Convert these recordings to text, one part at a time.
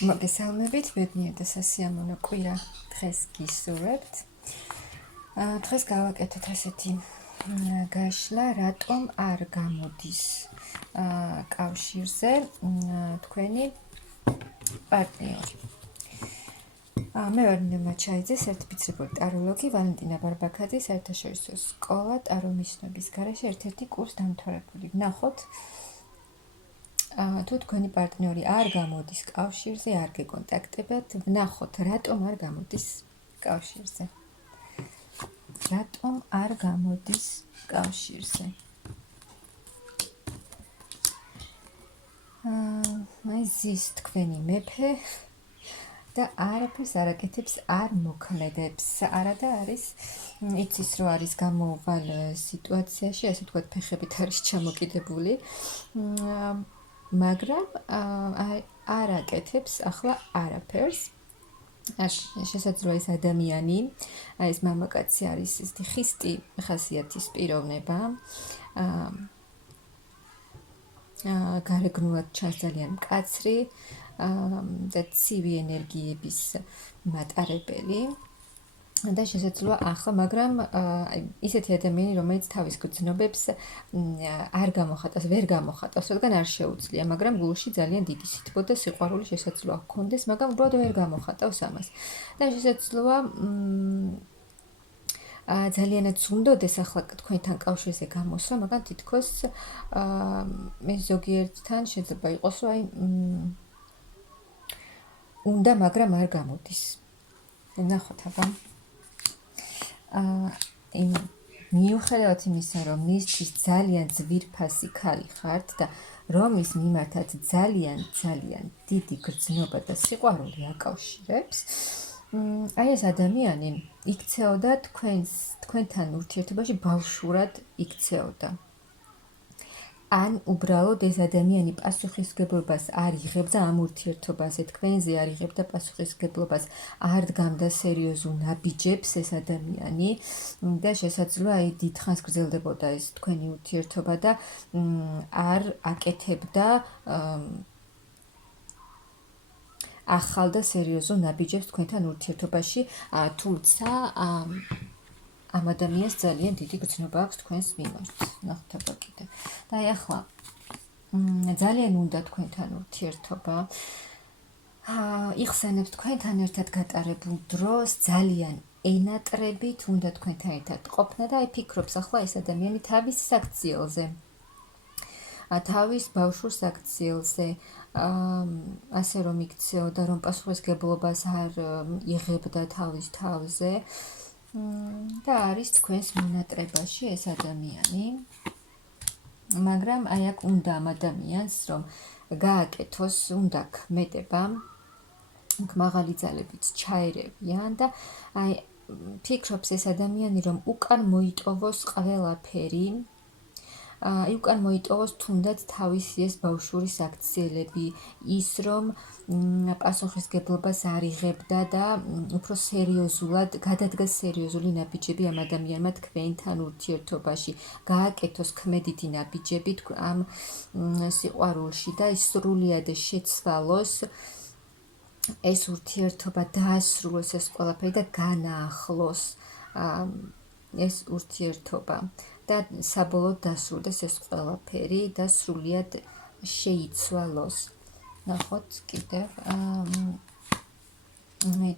მოგესალმებით, ბედნიერ და სასიამოვნო კვირა დღეს გისურვებთ. დღეს გავაკეთოთ ასეთი გაშლა, რატომ არ გამოდის კავშირზე თქვენი პარტნიორი. მე ვარ ნინო ჩაიძე, სერტიფიცირებული ტაროლოგი, ვალენტინა ბარბაქაძე, საერთაშორისო სკოლა ტარომისნობის გარეშე ერთ-ერთი კურსდამთავრებული. ვნახოთ თუ თქვენი პარტნიორი არ გამოდის კავშირზე, არ გეკონტაქტებათ, ვნახოთ რატომ არ გამოდის კავშირზე. რატომ არ გამოდის კავშირზე. აი ზის თქვენი მეფე და არაფერს არ აკეთებს, არ მოქმედებს. არადა არის იცის რომ არის გამოუვალ სიტუაციაში, ასე ვთქვათ, ფეხებით არის ჩამოკიდებული. მაგრამ არ აკეთებს ახლა არაფერს. შესაძლოა ეს ადამიანი, ეს მამაკაცი არის ისეთი ხისტი ხასიათის პიროვნება. გარეგნულად ჩანს ძალიან მკაცრი და ცივი ენერგიების მატარებელი. და შესაძლოა ახლა, მაგრამ ისეთი ადამიანი, რომელიც თავის გრძნობებს არ გამოხატავს, ვერ გამოხატავს, რადგან არ შეუძლია, მაგრამ გულში ძალიან დიდი სითბო და სიყვარული შესაძლოა ჰქონდეს, მაგრამ უბრალოდ ვერ გამოხატავს ამას. და შესაძლოა ძალიანაც უნდოდეს ახლა თქვენთან კავშირზე გამოსვლა, მაგრამ თითქოს მე ზოგიერთთან შეიძლება იყოს, რომ აი უნდა, მაგრამ არ გამოდის. ნახოთ აბა. მიუხედავად იმისა, რომ მისთვის ძალიან ძვირფასი ქალი ხართ და რომ ის მიმართად ძალიან დიდი გრძნობა და სიყვარული აკავშირებს, აი ეს ადამიანი იქცეოდა თქვენთან ურთიერთობაში ბავშვურად იქცეოდა. ან უბრალოდ ეს ადამიანი პასუხისგებლობას არ იღებდა ამ ურთიერთობაზე, თქვენზე არ იღებდა პასუხისგებლობას, არ დგამდა სერიოზულ ნაბიჯებს ეს ადამიანი და შესაძლოა აი დიდხანს გრძელდებოდა ეს თქვენი ურთიერთობა და არ აკეთებდა ახალ და სერიოზულ ნაბიჯებს თქვენთან ურთიერთობაში, თუმცა ამ ადამიანს ძალიან დიდი გრძნობა აქვს თქვენს მიმართ. ნახოთ აბა კიდე. და აი ახლა ძალიან უნდა თქვენთან ურთიერთობა. იხსენებს თქვენთან ერთად გატარებულ დროს, ძალიან ენატრებით უნდა თქვენთან ერთად ყოფნა და აი ფიქრობს ახლა ეს ადამიანი თავის საქციელზე. თავის ბავშვურ საქციელზე, ასე რომ იქცეოდა, რომ პასუხისგებლობას არ იღებდა თავის თავზე. და არის თქვენს მონატრებაში ეს ადამიანი. მაგრამ აი აქ უნდა ამ ადამიანს რომ გააკეთოს, უნდა ქმედება, მაღალი ძალებიც ჩაერევიან და აი ფიქრობს ეს ადამიანი რომ უკან მოიტოვოს ყველაფერი, უკან მოიტოვოს თუნდაც თავისი ეს ბავშვური საქციელები, ის რომ პასუხისგებლობას არ იღებდა და უფრო სერიოზულად გადადგა სერიოზული ნაბიჯები ამ ადამიანმა თქვენთან ურთიერთობაში, გააკეთოს ქმედითი ნაბიჯები ამ სიყვარულში და ის სრულიად შეცვალოს ეს ურთიერთობა, დაასრულოს ეს ყველაფერი და განაახლოს ეს ურთიერთობა და საბოლოოდ დასრულდეს ეს ყველაფერი და სრულიად შეიცვალოს. ნახოთ კიდევ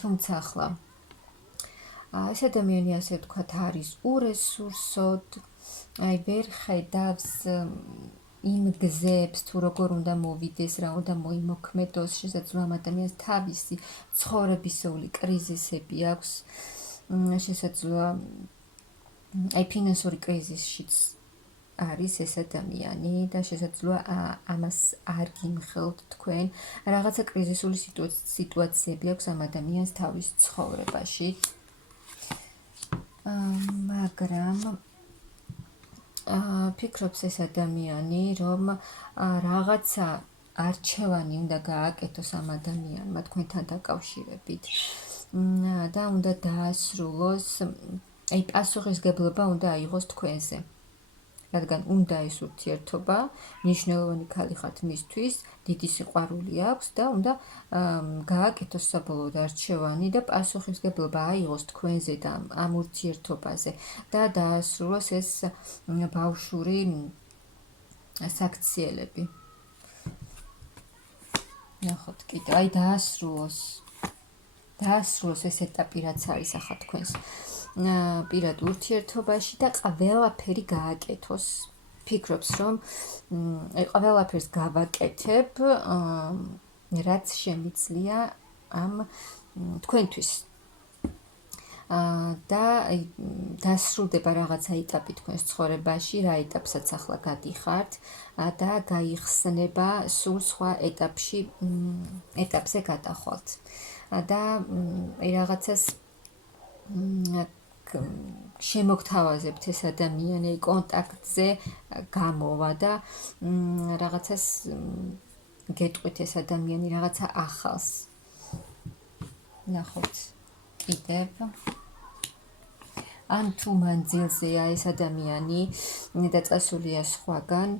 თუმცა ახლა ეს ადამიანი ასე ვთქვათ არის ურესურსოდ, აი ვერ ხედავს იმ გზებს თუ როგორ უნდა მოვიდეს, რა უნდა მოიმოქმედოს, შესაძლოა ამ ადამიანს თავისი ცხოვრებისეული კრიზისები აქვს, შესაძლოა აი ფინანსური კრიზისშიც არის ეს ადამიანი და შესაძლოა ამას არ გიმხელთ თქვენ. რაღაცა კრიზისული სიტუაციები აქვს ამ ადამიანს თავის ცხოვრებაში. მაგრამ ფიქრობს ეს ადამიანი, რომ რაღაცა არჩევანი უნდა გააკეთოს ამ ადამიანმა თქვენთან დაკავშირებით და უნდა დაასრულოს, აი პასუხისგებლობა უნდა აიღოს თქვენზე. რადგან უნდა ეს ურთიერთობა, მნიშვნელოვანი ქალი ხართ მისთვის, დიდი სიყვარული აქვს და უნდა გააკეთოს საბოლოოდ არჩევანი და პასუხისმგებლობა აიღოს თქვენზე და ამ ურთიერთობაზე და დაასრულოს ეს ბავშვური საქციელები. ნახოთ კიდე, აი დაასრულოს ეს ეტაპი, რაც არის ახლა თქვენს პირად ურთიერთობაში და ყველაფერი გააკეთოს. ფიქრობს, რომ ყველაფერს გავაკეთებ, რაც შემიძლია ამ თქვენთვის. და დასრულდება რაღაცა ეტაპი თქვენს ცხოვრებაში, რა ეტაპსაც ახლა გადიხართ და გაიხსნება სულ სხვა ეტაპზე გადახვალთ. და რაღაცას შემოგთავაზებთ ეს ადამიანი კონტაქტზე გამოვა და რაღაცას გეტყვით ეს ადამიანი რაღაცა ახალს. ნახოთ კიდევ. ან თუ მანძილზეა ეს ადამიანი და წასულია სხვაგან,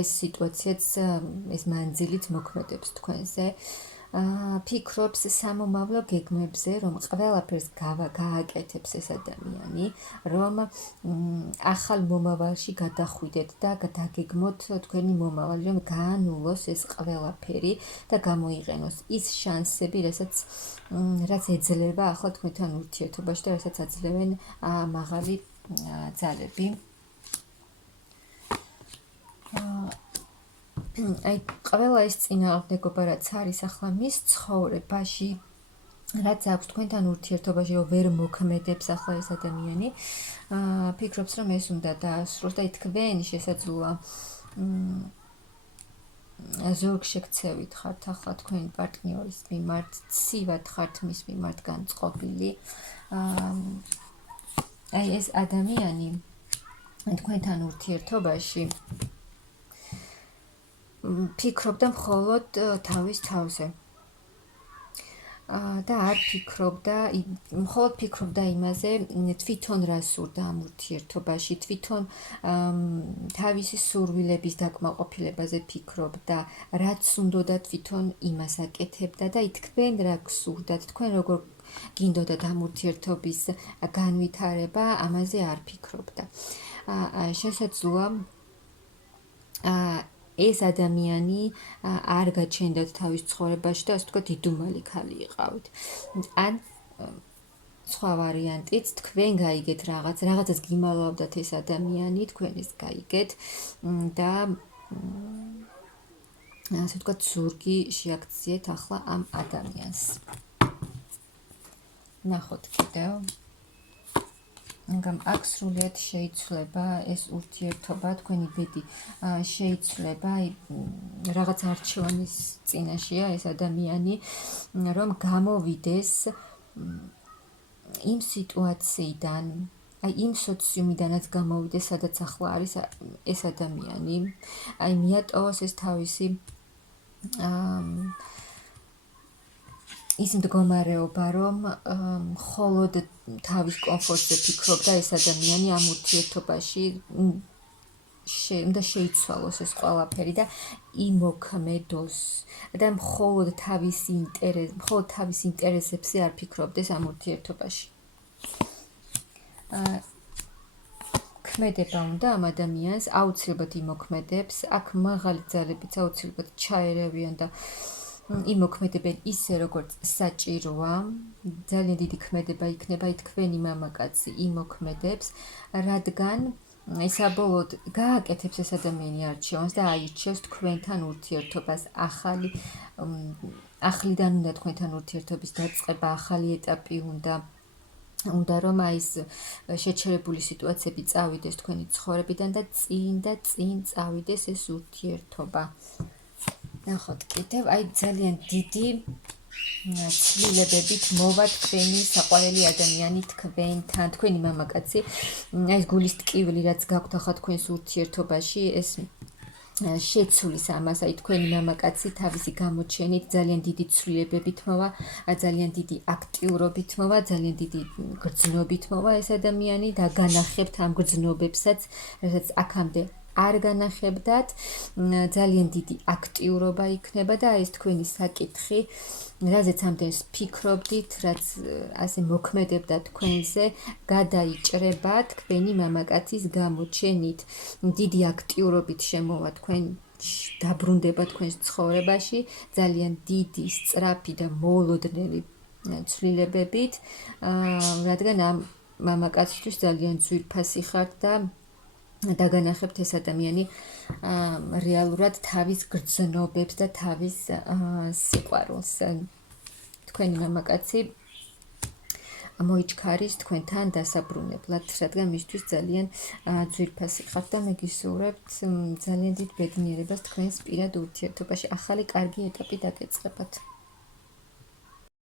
ეს სიტუაციაც, ეს მანძილიც მოქმედებს თქვენზე. ფიქრობს სამომავლო გეგმებზე, რომ ყველაფერს გააკეთებს ეს ადამიანი, რომ ახალ მომავალში გადახვიდეთ და დაგეგმოთ თქვენი მომავალი, რომ გაანულოს ეს ყველაფერი და გამოიყენოს ის შანსები, რაც ეძლევა ახლა თქვენთან ურთიერთობაში და რასაც აძლევენ მაღალი ძალები. აი, ყველა ეს წინააღმდეგობა, რაც არის ახლა მის ცხოვრებაში, რაც აქვს თქვენთან ურთიერთობაში, რომ ვერ მოქმედებს ახლა ეს ადამიანი, ფიქრობს, რომ ეს უნდა დაასრულოს და თქვენ შესაძლოა ზოგშექცევით ხართ ახლა თქვენი პარტნიორის მიმართ, ცივად ხართ მის მიმართ განწყობილი. აი, ეს ადამიანი თქვენთან ურთიერთობაში ფიქრობდა მხოლოდ თავის თავზე. და არ მხოლოდ ფიქრობდა იმაზე, თვითონ რა სურდა ამ ურთიერთობაში, თვითონ თავისი სურვილების დაკმაყოფილებაზე ფიქრობდა, რაც უნდოდა თვითონ იმას აკეთებდა და თქვენ რა გსურდათ, თქვენ როგორ გინდოდათ ამ ურთიერთობის განვითარება, ამაზე არ ფიქრობდა. შესაძლოა ეს ადამიანი არ გაჩენდათ თავის ცხოვრებაში და ასე ვთქვათ, იდუმალი ქალი იყავით. ან სხვა ვარიანტიც, თქვენ გაიგეთ რაღაცას გიმალავდათ ეს ადამიანი, თქვენ ის გაიგეთ და ასე ვთქვათ, ზურგი შეაქციეთ ახლა ამ ადამიანს. ნახოთ კიდევ. აქ სრულიად შეიცვლება ეს ურთიერთობა, თქვენი ბედი შეიცვლება, რაღაც არჩევანის წინაშეა ეს ადამიანი, რომ გამოვიდეს იმ სიტუაციიდან, აი იმ სოციუმიდანაც გამოვიდეს, სადაც ახლა არის ეს ადამიანი, აი მიატოვოს ეს თავისი ის მდგომარეობა, რომ მხოლოდ თავის კომფორტზე ფიქრობდა ეს ადამიანი ამ ურთიერთობაში, უნდა შეიცვალოს ეს ყველაფერი და იმოქმედოს და მხოლოდ თავის ინტერესებზე არ ფიქრობდეს ამ ურთიერთობაში. ქმედება უნდა ამ ადამიანს, აუცილებლად იმოქმედებს, აქ მაღალი ძალებიც აუცილებლად ჩაერევიან და იმოქმედებენ ისე, როგორც საჭიროა, ძალიან დიდი ქმედება იქნება, თქვენი მამაკაცი იმოქმედებს, რადგან საბოლოოდ გააკეთებს ეს ადამიანი არჩევანს და აირჩევს თქვენთან ურთიერთობას, ახლიდან უნდა თქვენთან ურთიერთობის დაწყება, ახალი ეტაპი უნდა რომ ეს შეჩერებული სიტუაციები წავიდეს თქვენი ცხოვრებიდან და წინ წავიდეს ეს ურთიერთობა. ნახოთ კიდევ, აი ძალიან დიდი ცვლილებებით მოვა თქვენი საყვარელი ადამიანი თქვენთან, თქვენი მამაკაცი, ეს გულის ტკივილი, რაც გაქვთ ახლა თქვენს ურთიერთობაში, ეს შეცვლის ამას, აი თქვენი მამაკაცი თავისი გამოჩენით ძალიან დიდი ცვლილებებით მოვა, ძალიან დიდი აქტიურობით მოვა, ძალიან დიდი გრძნობით მოვა ეს ადამიანი და განახებთ ამ გრძნობებსაც, რასაც აქამდე არ განახებდათ, ძალიან დიდი აქტიურობა იქნება და ეს თქვენი საკითხი, რაზეც ამდენს ფიქრობდით, რაც ასე მოქმედებდა თქვენზე, გადაიჭრება თქვენი მამაკაცის გამოჩენით, დიდი აქტიურობით შემოვა თქვენ დაბრუნდება თქვენს ცხოვრებაში, ძალიან დიდი, სწრაფი და მოულოდნელი ცვლილებებით, რადგან ამ მამაკაცისთვის ძალიან ძვირფასი ხართ და დაგანახებთ ეს ადამიანი რეალურად თავის გრძნობებს და თავის სიყვარულს. თქვენი მამაკაცი მოიჩქარის თქვენთან დასაბრუნებლად, რადგან მისთვის ძალიან ძვირფასი ხართ და მეგისურვებთ ძალიან დიდ ბედნიერებას თქვენს პირად ურთიერთობაში. ახალი კარგი ეტაპი დაგეწყებათ.